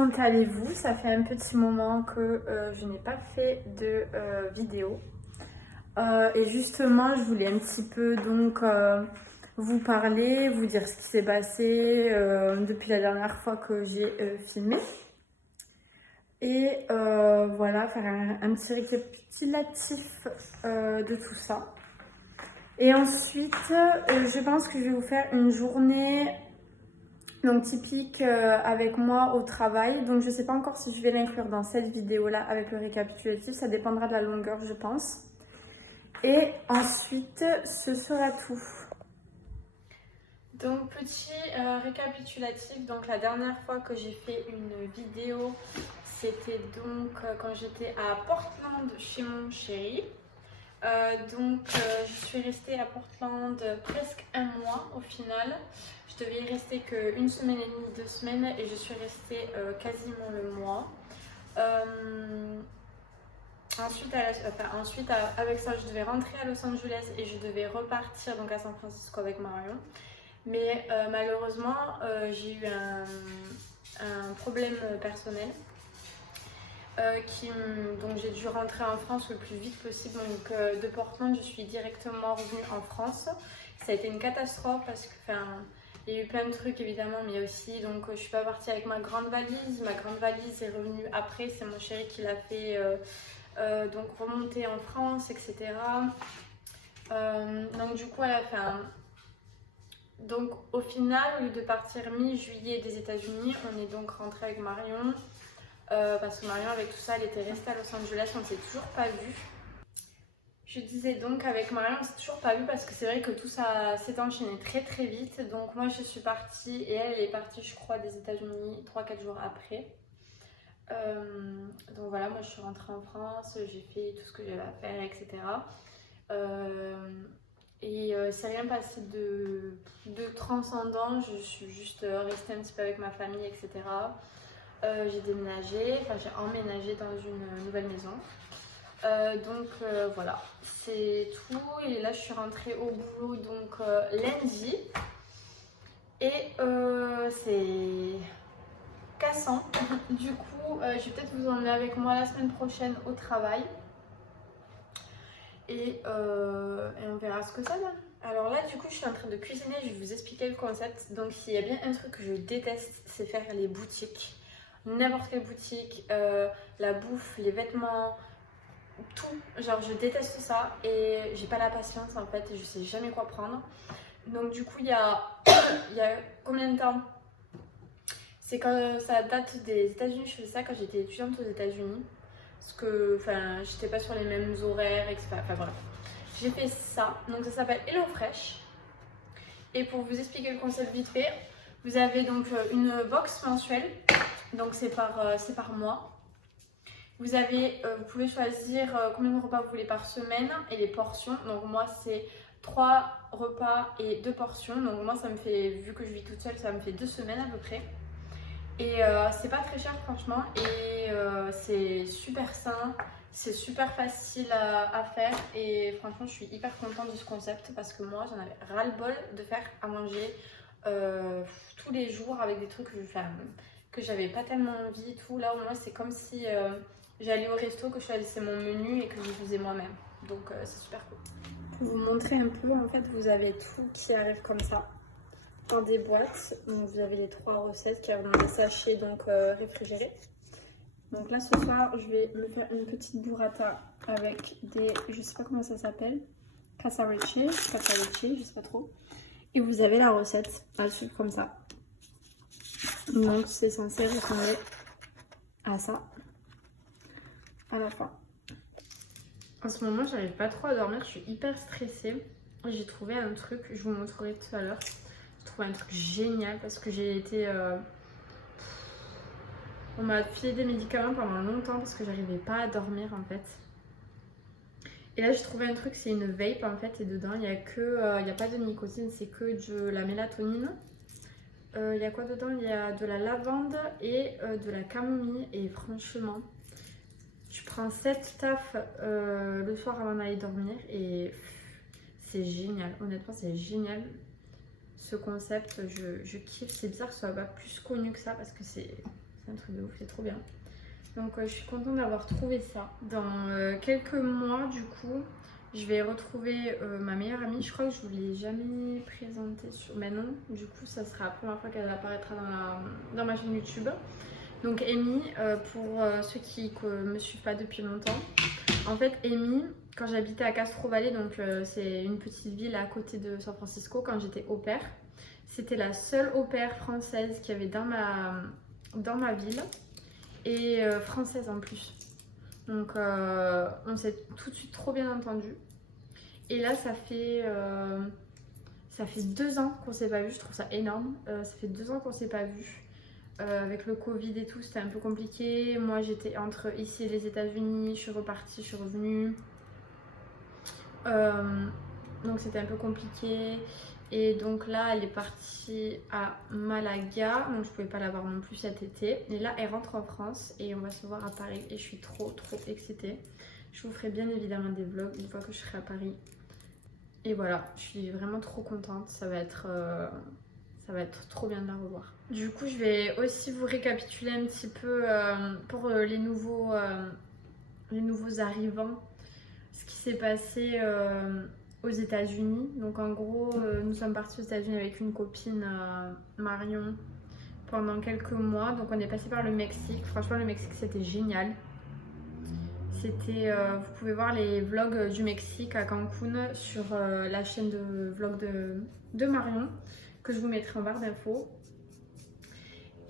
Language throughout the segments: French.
comment allez-vous? Ça fait un petit moment que je n'ai pas fait de vidéo. Et justement, je voulais un petit peu donc vous parler, vous dire ce qui s'est passé depuis la dernière fois que j'ai filmé. Et voilà, faire un petit récapitulatif de tout ça. Et ensuite, je pense que je vais vous faire une journée donc typique avec moi au travail. Donc je sais pas encore si je vais l'inclure dans cette vidéo là avec le récapitulatif, ça dépendra de la longueur je pense. Et ensuite ce sera tout. Donc petit récapitulatif, donc la dernière fois que j'ai fait une vidéo c'était donc quand j'étais à Portland chez mon chéri. Je suis restée à Portland presque un mois au final. Je devais y rester qu'une semaine et demie, 2 semaines et je suis restée quasiment le mois. Ensuite, avec ça, je devais rentrer à Los Angeles et je devais repartir donc à San Francisco avec Marion. Mais malheureusement, j'ai eu un problème personnel. Donc j'ai dû rentrer en France le plus vite possible. Donc de Portland, je suis directement revenue en France. Ça a été une catastrophe parce que il y a eu plein de trucs évidemment, mais il y a aussi donc je suis pas partie avec ma grande valise. Ma grande valise est revenue après. C'est mon chéri qui l'a fait donc remonter en France, etc. Donc du coup à la fin. Donc au final, au lieu de partir mi-juillet des États-Unis, on est donc rentré avec Marion. Parce que Marion avec tout ça elle était restée à Los Angeles, on ne s'est toujours pas vu. Je disais donc avec Marion on ne s'est toujours pas vu parce que c'est vrai que tout ça s'est enchaîné très très vite. Donc moi je suis partie et elle est partie je crois des États-Unis 3-4 jours après. Donc voilà, moi je suis rentrée en France, j'ai fait tout ce que j'avais à faire, etc. C'est rien passé de transcendant, je suis juste restée un petit peu avec ma famille, etc. J'ai déménagé, j'ai emménagé dans une nouvelle maison. Voilà, c'est tout. Et là, je suis rentrée au boulot donc lundi. Et c'est cassant. Du coup, je vais peut-être vous emmener avec moi la semaine prochaine au travail. Et on verra ce que ça donne. Alors là, du coup, je suis en train de cuisiner. Je vais vous expliquer le concept. Donc, s'il y a bien un truc que je déteste, c'est faire les boutiques. N'importe quelle boutique, la bouffe, les vêtements, tout. Genre je déteste ça et j'ai pas la patience en fait et je sais jamais quoi prendre. Donc du coup il y a combien de temps? C'est quand ça date des États-Unis, je faisais ça quand j'étais étudiante aux États-Unis. Parce que j'étais pas sur les mêmes horaires, etc. Enfin bref. J'ai fait ça, donc ça s'appelle HelloFresh. Et pour vous expliquer le concept vite fait, vous avez donc une box mensuelle. Donc c'est par mois. Vous pouvez choisir combien de repas vous voulez par semaine et les portions. Donc moi c'est 3 repas et 2 portions. Donc moi ça me fait, vu que je vis toute seule, ça me fait 2 semaines à peu près. Et c'est pas très cher franchement. Et c'est super sain, c'est super facile à faire. Et franchement je suis hyper contente de ce concept parce que moi j'en avais ras-le-bol de faire à manger tous les jours avec des trucs que j'avais pas tellement envie et tout. Là au moins c'est comme si j'allais au resto, que je choisissais mon menu et que je faisais moi-même. Donc c'est super cool. Pour vous montrer un peu, en fait vous avez tout qui arrive comme ça dans des boîtes. Donc vous avez les 3 recettes qui arrivent dans des sachets donc réfrigérés. Donc là ce soir je vais me faire une petite burrata avec des, je sais pas comment ça s'appelle, cassarice, je sais pas trop. Et vous avez la recette à suivre comme ça. Donc c'est censé ressembler à ça à la fin. En ce moment j'arrive pas trop à dormir, je suis hyper stressée. J'ai trouvé un truc, je vous montrerai tout à l'heure. J'ai trouvé un truc génial parce que j'ai été... On m'a filé des médicaments pendant longtemps parce que j'arrivais pas à dormir en fait. Et là j'ai trouvé un truc, c'est une vape en fait et dedans il y a pas de nicotine, c'est que de la mélatonine. Il y a quoi dedans? Il y a de la lavande et de la camomille et franchement tu prends 7 taf le soir avant d'aller dormir et c'est génial, honnêtement c'est génial ce concept, je kiffe. C'est bizarre que ce soit pas plus connu que ça parce que c'est c'est un truc de ouf, c'est trop bien. Donc je suis contente d'avoir trouvé ça. Dans quelques mois du coup, je vais retrouver ma meilleure amie. Je crois que je vous l'ai jamais présentée sur... Mais non, du coup ça sera la première fois qu'elle apparaîtra dans ma chaîne YouTube. Donc Amy, pour ceux qui ne me suivent pas depuis longtemps, en fait Amy, quand j'habitais à Castro Valley, donc c'est une petite ville à côté de San Francisco, quand j'étais au pair, c'était la seule au pair française qu'il y avait dans ma ville, et française en plus. Donc on s'est tout de suite trop bien entendu. Et là ça fait 2 ans qu'on s'est pas vu, je trouve ça énorme. Ça fait 2 ans qu'on s'est pas vu. Avec le Covid et tout, c'était un peu compliqué. Moi, j'étais entre ici et les États-Unis. Je suis repartie, je suis revenue. Donc, c'était un peu compliqué. Et donc là, elle est partie à Malaga. Donc, je pouvais pas la voir non plus cet été. Et là, elle rentre en France et on va se voir à Paris. Et je suis trop excitée. Je vous ferai bien évidemment des vlogs une fois que je serai à Paris. Et voilà, je suis vraiment trop contente. Ça va être trop bien de la revoir. Du coup, je vais aussi vous récapituler un petit peu pour les nouveaux arrivants, ce qui s'est passé aux États-Unis. Donc en gros, nous sommes partis aux États-Unis avec une copine, Marion, pendant quelques mois. Donc on est passé par le Mexique. Franchement, le Mexique, c'était génial. C'était, vous pouvez voir les vlogs du Mexique à Cancun sur la chaîne de vlog de Marion, que je vous mettrai en barre d'infos.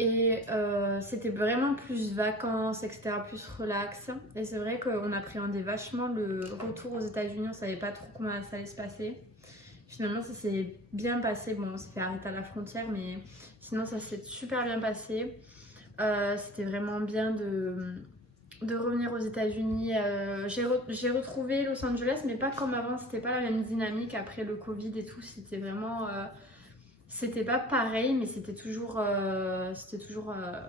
Et c'était vraiment plus vacances, etc., plus relax. Et c'est vrai qu'on appréhendait vachement le retour aux États-Unis, on savait pas trop comment ça allait se passer. Finalement, ça s'est bien passé. Bon, on s'est fait arrêter à la frontière, mais sinon, ça s'est super bien passé. C'était vraiment bien de revenir aux États-Unis. J'ai retrouvé Los Angeles, mais pas comme avant, c'était pas la même dynamique après le Covid et tout. C'était vraiment... c'était pas pareil, mais c'était toujours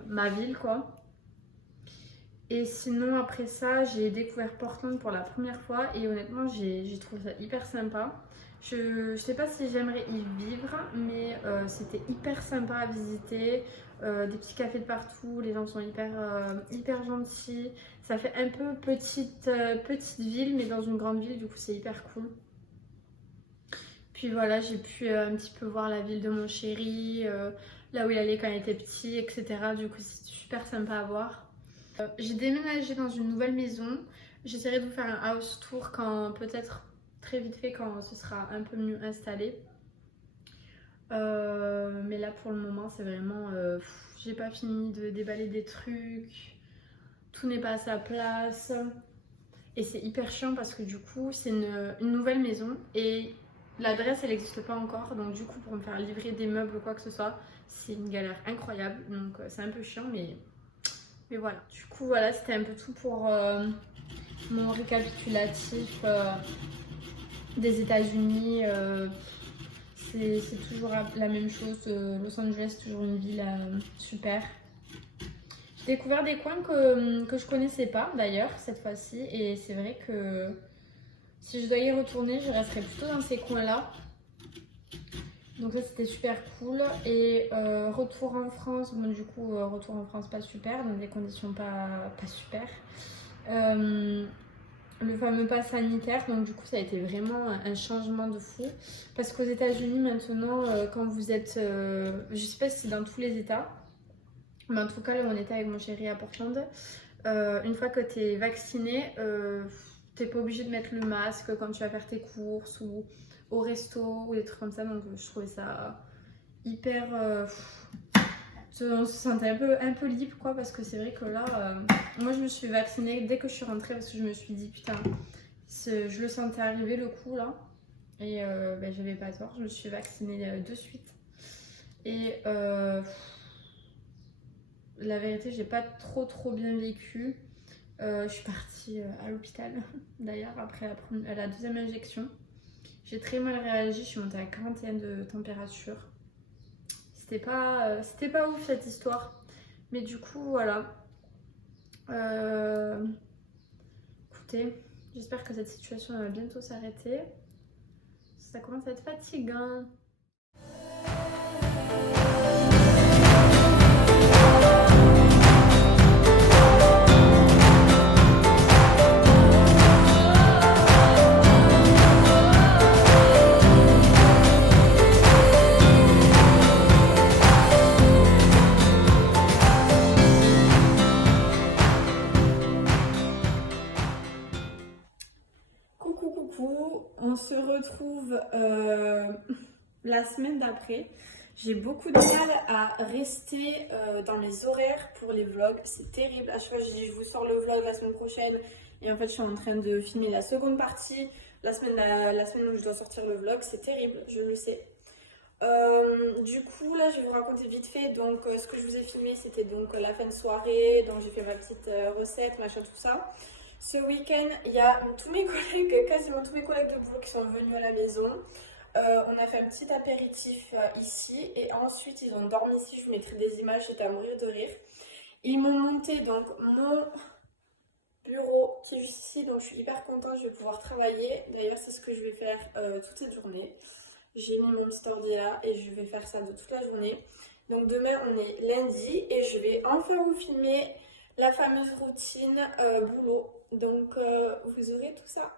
ma ville, quoi. Et sinon, après ça, j'ai découvert Portland pour la première fois et honnêtement, j'ai trouvé ça hyper sympa. Je sais pas si j'aimerais y vivre, mais c'était hyper sympa à visiter. Des petits cafés de partout, les gens sont hyper gentils. Ça fait un peu petite ville, mais dans une grande ville, du coup, c'est hyper cool. Puis voilà, j'ai pu un petit peu voir la ville de mon chéri, là où il allait quand il était petit, etc. Du coup, c'est super sympa à voir. J'ai déménagé dans une nouvelle maison. J'essaierai de vous faire un house tour quand, peut-être très vite fait, quand ce sera un peu mieux installé. Mais là, pour le moment, c'est vraiment... j'ai pas fini de déballer des trucs. Tout n'est pas à sa place. Et c'est hyper chiant parce que du coup, c'est une nouvelle maison et... l'adresse, elle n'existe pas encore, donc du coup, pour me faire livrer des meubles ou quoi que ce soit, c'est une galère incroyable. Donc c'est un peu chiant, mais voilà. Du coup, voilà, c'était un peu tout pour mon récapitulatif des États-Unis. C'est toujours la même chose. Los Angeles, toujours une ville super. J'ai découvert des coins que je connaissais pas d'ailleurs cette fois-ci, et c'est vrai que si je dois y retourner, je resterai plutôt dans ces coins-là. Donc ça, c'était super cool. Et retour en France, bon du coup, retour en France pas super, dans des conditions pas super. Le fameux pass sanitaire, donc du coup ça a été vraiment un changement de fou. Parce qu'aux États-Unis maintenant, quand vous êtes, je sais pas si c'est dans tous les États, mais en tout cas là où on était avec mon chéri à Portland, une fois que tu es vacciné, t'es pas obligé de mettre le masque quand tu vas faire tes courses ou au resto ou des trucs comme ça. Donc je trouvais ça hyper... on se sentait un peu libre, quoi, parce que c'est vrai que là, moi je me suis vaccinée dès que je suis rentrée parce que je me suis dit putain, je le sentais arriver le coup là. Et j'avais pas tort, je me suis vaccinée de suite. Et la vérité, j'ai pas trop bien vécu. Je suis partie à l'hôpital d'ailleurs après la deuxième injection. J'ai très mal réagi, je suis montée à 41 de température. C'était pas ouf cette histoire. Mais du coup, voilà. Écoutez, j'espère que cette situation va bientôt s'arrêter. Ça commence à être fatigant. coup, on se retrouve la semaine d'après. J'ai beaucoup de mal à rester dans les horaires pour les vlogs, c'est terrible. À chaque fois, je dis je vous sors le vlog la semaine prochaine et en fait, je suis en train de filmer la seconde partie. La semaine où je dois sortir le vlog, c'est terrible, je le sais. Du coup, là, je vais vous raconter vite fait. Donc, ce que je vous ai filmé, c'était donc la fin de soirée. Donc, j'ai fait ma petite recette, machin, tout ça. Ce week-end, il y a tous mes collègues, quasiment tous mes collègues de boulot qui sont venus à la maison. On a fait un petit apéritif ici et ensuite ils ont dormi ici. Je vous mettrai des images, j'étais à mourir de rire. Ils m'ont monté donc mon bureau qui est juste ici, donc je suis hyper contente, je vais pouvoir travailler. D'ailleurs, c'est ce que je vais faire toute cette journée. J'ai mis mon petit ordi là et je vais faire ça de toute la journée. Donc demain on est lundi et je vais enfin vous filmer la fameuse routine boulot. Donc vous aurez tout ça.